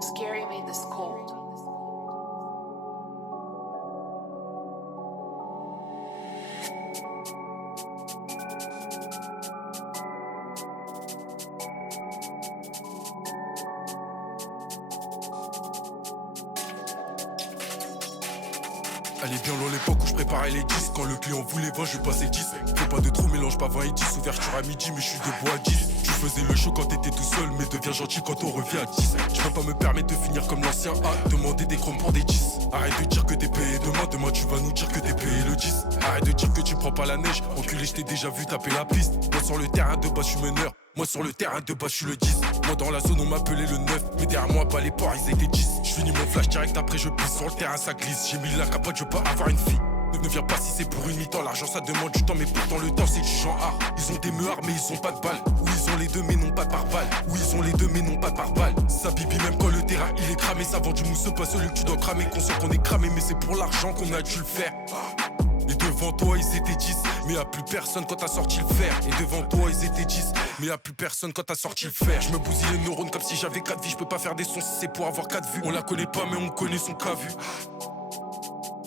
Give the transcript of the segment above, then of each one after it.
Scary made this cold. Elle est bien loin l'époque où je préparais les 10. Quand le client voulait 20, je lui passais 10. Fais pas de trop, mélange pas 20 et 10. Ouverture à midi, mais je suis debout à 10. Tu faisais le show quand t'étais tout seul, mais deviens gentil quand on revient à 10. Je peux pas me permettre de finir comme l'ancien A, demander des chromes pour des 10. Arrête de dire que t'es payé demain tu vas nous dire que t'es payé le 10. Arrête de dire que tu prends pas la neige, enculé je t'ai déjà vu taper la piste. Moi sur le terrain de bas je suis meneur, moi sur le terrain de bas je suis le 10. Moi dans la zone on m'appelait le 9, mais derrière moi pas les ports ils étaient 10. Je finis mon flash direct après je pisse, sur le terrain ça glisse. J'ai mis la capote, je veux pas avoir une fille. Ne viens pas si c'est pour une mi-temps, l'argent ça demande du temps, mais pourtant le temps c'est du genre art. Ils ont des meuhards mais ils ont pas de balles, ou ils ont les deux mais non pas de pare-balles, ou ils ont les deux mais non pas de pare-balles. Ça bibi même quand le terrain il est cramé, ça vend du mousseux, pas celui que tu dois cramer. Conscient qu'on est cramé mais c'est pour l'argent qu'on a dû le faire. Et devant toi ils étaient 10, mais y'a plus personne quand t'as sorti le fer. Et devant toi ils étaient 10, mais y'a plus personne quand t'as sorti le fer. Je me bousille les neurones comme si j'avais 4 vies, je peux pas faire des sons si c'est pour avoir 4 vues. On la connaît pas mais on connaît son cas vu.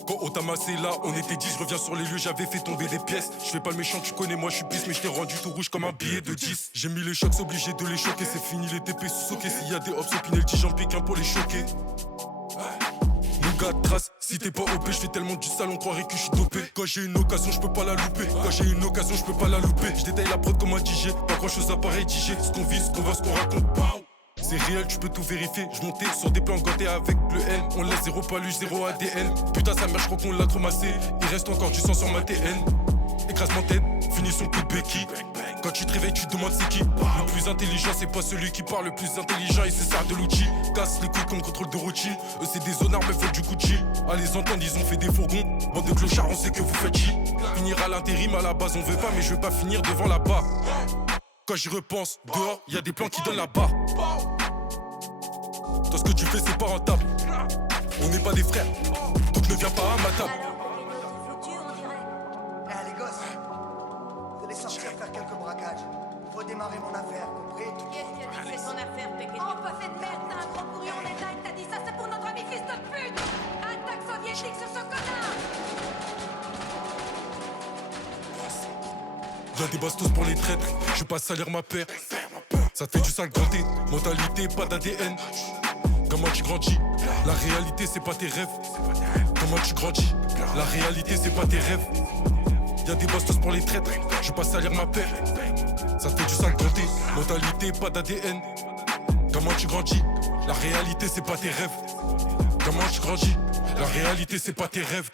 Quand on t'a massé là, on était 10, je reviens sur les lieux, j'avais fait tomber des pièces. Je fais pas le méchant, tu connais, moi je suis pisse, mais je t'ai rendu tout rouge comme un billet de 10. J'ai mis les chocs, obligé de les choquer, c'est fini les TP sous-soqués. S'il y a des hops, Pinelli, j'en pique un pour les choquer. Mon gars de trace, si t'es pas OP, je fais tellement du sale, on croirait que je suis dopé. Quand j'ai une occasion, je peux pas la louper. Quand j'ai une occasion, je peux pas la louper. Je détaille la prod comme un DJ, pas grand chose à pas rédiger. Ce qu'on vit, ce qu'on voit, ce qu'on raconte. C'est réel, tu peux tout vérifier. Je montais sur des plans gantés avec le L. On laisse 0 paluche, 0 ADN. Putain, sa mère, je crois qu'on l'a trop massé. Il reste encore du sang sur ma TN. Écrasement tête, finis son coup de béquille. Quand tu te réveilles, tu te demandes c'est qui. Le plus intelligent, c'est pas celui qui parle. Le plus intelligent, il se sert de l'outil. Casse les couilles comme contrôle de routine. Eux, c'est des honnards, mais veulent du Gucci. À les entendre, ils ont fait des fourgons. Bande de clochards, on sait que vous faites chi. Finir à l'intérim, à la base, on veut pas, mais je veux pas finir devant la barre. Quand j'y repense, dehors, y a des plans qui donnent la barre. Toi ce que tu fais c'est pas rentable. On n'est pas des frères, donc ne viens pas à ma table. Eh les gosses, vous allez sortir faire quelques braquages. Faut démarrer mon affaire, compris? Qu'est-ce que tu as dit que c'est ton affaire, Pékin? Oh, pas fait de merde, t'as un gros pourri, on est là et t'as dit ça, c'est pour notre ami fils de pute! Attaque soviétique sur ce connard! Y'a des bastos pour les traîtres, je vais pas salir ma paire. Ça te fait du sale granté, mentalité, pas d'ADN. Comment tu grandis? La réalité c'est pas tes rêves. Comment tu grandis? La réalité c'est pas tes rêves. Y'a des bastos pour les traîtres, je vais pas salir ma paire. Ça te fait du sale granté, mentalité, pas d'ADN. Comment tu grandis? La réalité c'est pas tes rêves. Comment tu grandis? La réalité c'est pas tes rêves.